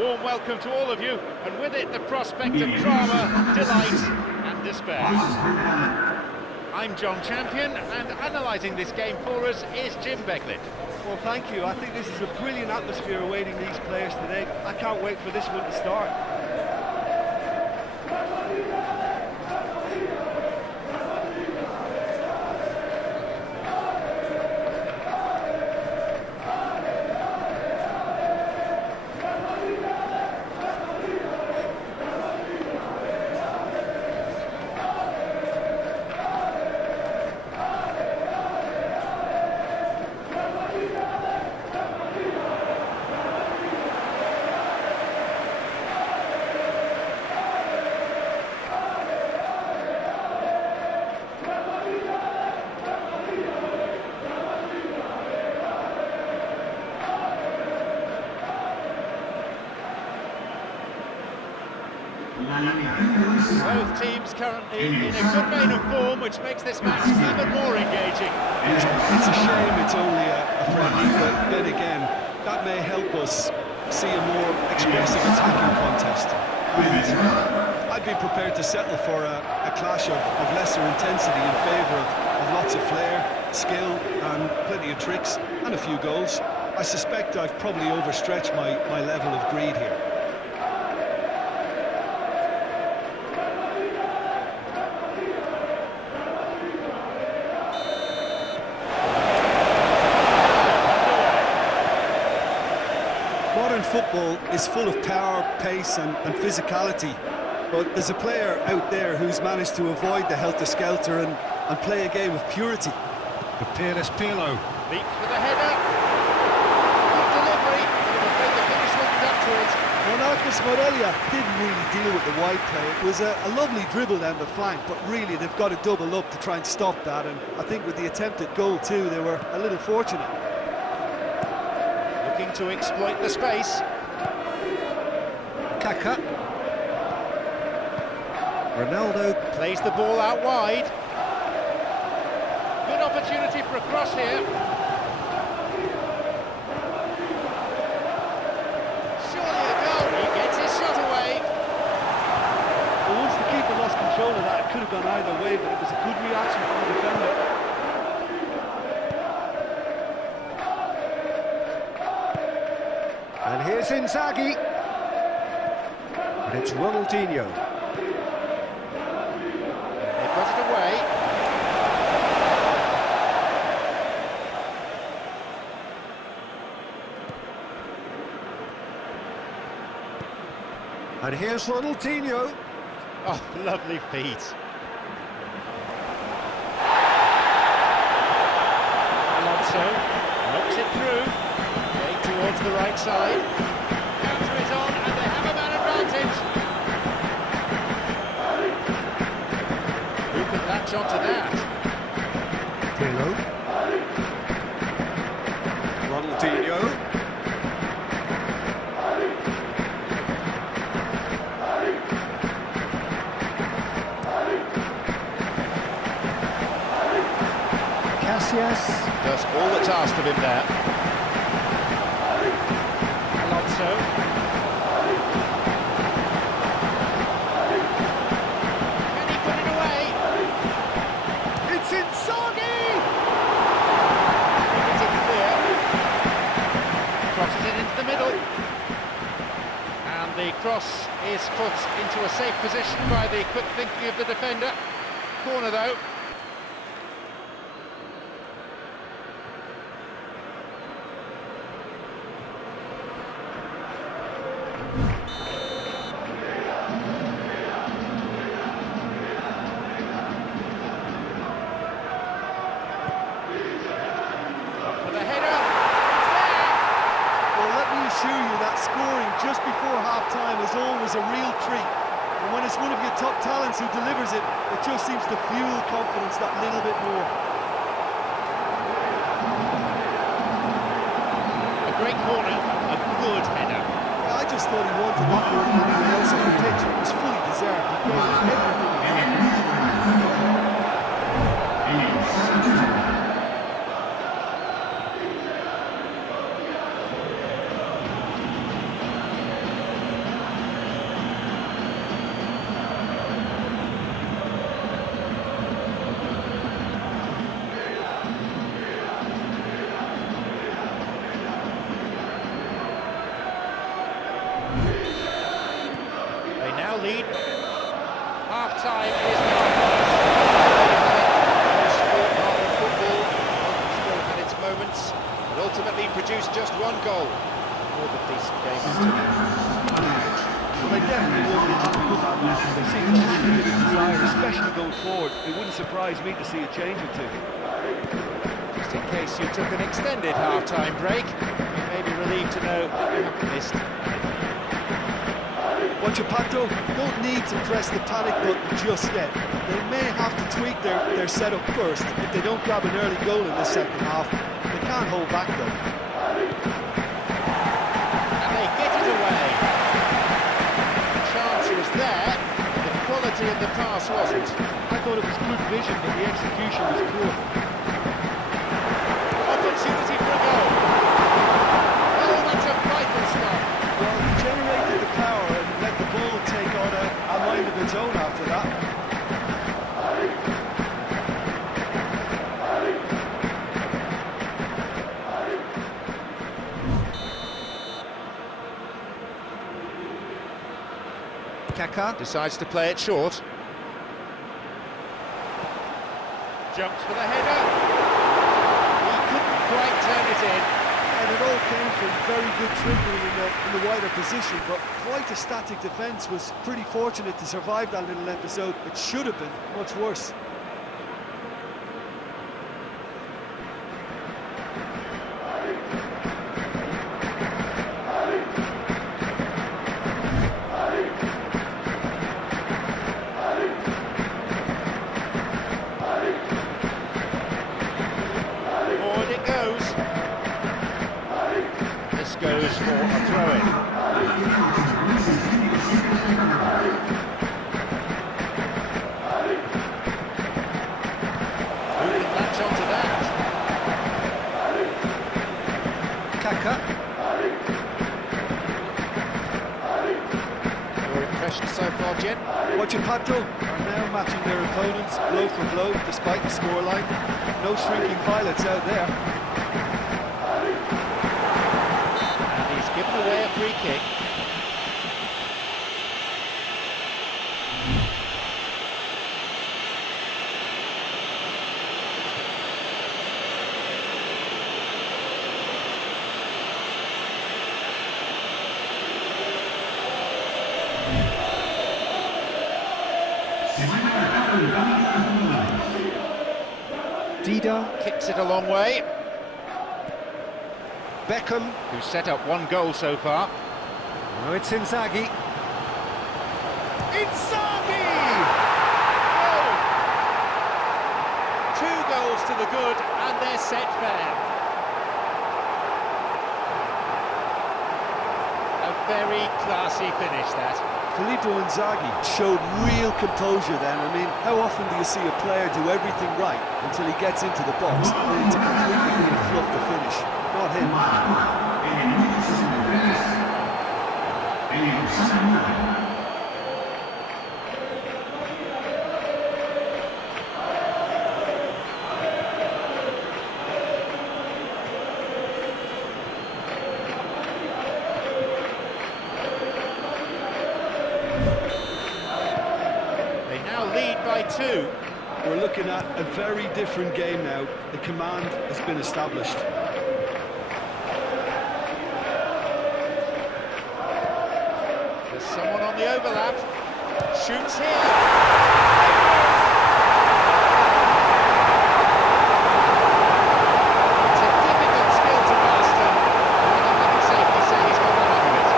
warm welcome to all of you, and with it the prospect of drama, delight and despair. I'm John Champion, and analysing this game for us is Jim Beglin. Well, thank you. I think this is a brilliant atmosphere awaiting these players today. I can't wait for this one to start. Both teams currently in a good vein of form, which makes this match even more engaging. It's a shame it's only a friendly, but then again, that may help us see a more expressive attacking contest. And I'd be prepared to settle for a clash of lesser intensity in favour of lots of flair, skill, and plenty of tricks, and a few goals. I suspect I've probably overstretched my level of greed here. Modern football is full of power, pace and physicality, but there's a player out there who's managed to avoid the helter-skelter and play a game of purity. The peerless Pirlo. Leaps for the header. Good delivery. I'm afraid the finish wasn't up to it. Marcus Morelia didn't really deal with the wide play. It was a lovely dribble down the flank, but really they've got to double up to try and stop that, and I think with the attempted goal too, they were a little fortunate. Looking to exploit the space. Kaka. Ronaldo. Plays the ball out wide. Good opportunity for a cross here. Surely a goal. He gets his shot away. Well, once the keeper lost control of that, it could have gone either way, but it was a good reaction from the defender. And here's Inzaghi. And it's Ronaldinho. They put it away. And here's Ronaldinho. Oh, lovely feet. Alonso knocks it through. Towards the right side. Counter is on, and they have a man advantage. Who can latch onto that? Pirlo. Ronaldinho. Casillas. Does all that's asked of him there. Alonso. Can he put it away? It's Inzaghi! It's in clear. Crosses it into the middle. And the cross is put into a safe position by the quick thinking of the defender. Corner though. Scoring just before half-time is always a real treat. And when it's one of your top talents who delivers it, it just seems to fuel confidence that little bit more. A great corner, a good header. I just thought he wanted that more than anyone else on the pitch. It was fully deserved. He gave it everything he had. professional going forward, it wouldn't surprise me to see a change or two. Just in case you took an extended half-time break, you may be relieved to know that you haven't missed anything. Watch your Pato, don't need to press the panic button just yet. They may have to tweak their setup first if they don't grab an early goal in the second half. They can't hold back though. And they get it away. The chance was there, the quality of the pass wasn't. I thought it was good vision, but the execution was poor. Opportunity for a goal. Oh, that's a vital stop. Well, he generated the power and let the ball take on a mind of its own after that. Kaka. Decides to play it short. Jumps for the header. He couldn't quite turn it in. And it all came from very good dribbling in the wider position, but quite a static defence. Was pretty fortunate to survive that little episode. It should have been much worse. Forward it goes. This goes for a throw-in. Who can latch onto that? Kaka. Your impression so far, Jen? Watch your Pato are now matching their opponents blow for blow despite the scoreline. No shrinking violets out there. And he's given away a free kick. Dida. Kicks it a long way. Beckham. Who's set up one goal so far. Oh, it's Inzaghi. Inzaghi! Oh! 2 goals to the good, and they're set fair. A very classy finish, that. Filippo Inzaghi showed real composure then. I mean, how often do you see a player do everything right until he gets into the box only to completely fluff the finish? Not him. They now lead by 2. We're looking at a very different game now. The command has been established. There's someone on the overlap. Shoots here. It's a difficult skill to master, and I think it's safe to say he's got the hang of it.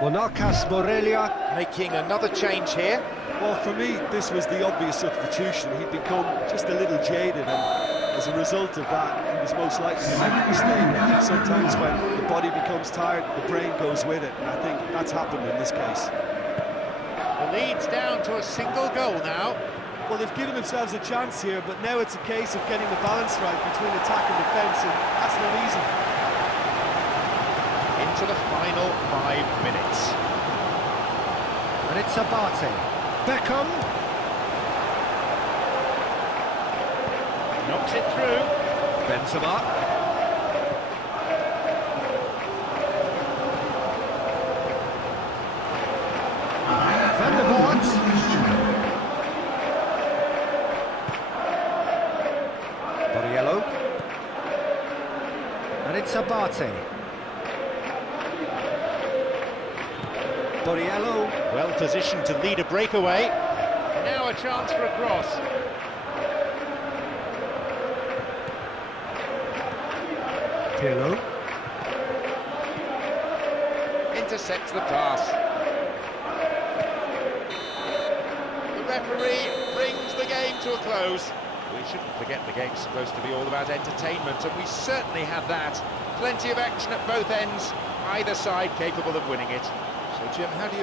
Monarcas Morelia. Making another change here. Well, for me, this was the obvious substitution. He'd become just a little jaded, and as a result of that, he was most likely to make a mistake. I think sometimes when the body becomes tired, the brain goes with it, and I think that's happened in this case. The lead's down to a single goal now. Well, they've given themselves a chance here, but now it's a case of getting the balance right between attack and defence, and that's not easy. Into the final 5 minutes. And it's Abate. Beckham. Knocks it through. Benzema. Van der Vaart. Borriello. And it's Abate. Borriello. Well positioned to lead a breakaway. Now a chance for a cross. Pirlo. Intercepts the pass. The referee brings the game to a close. We shouldn't forget the game's supposed to be all about entertainment, and we certainly had that. Plenty of action at both ends, either side capable of winning it. So Jim, how do you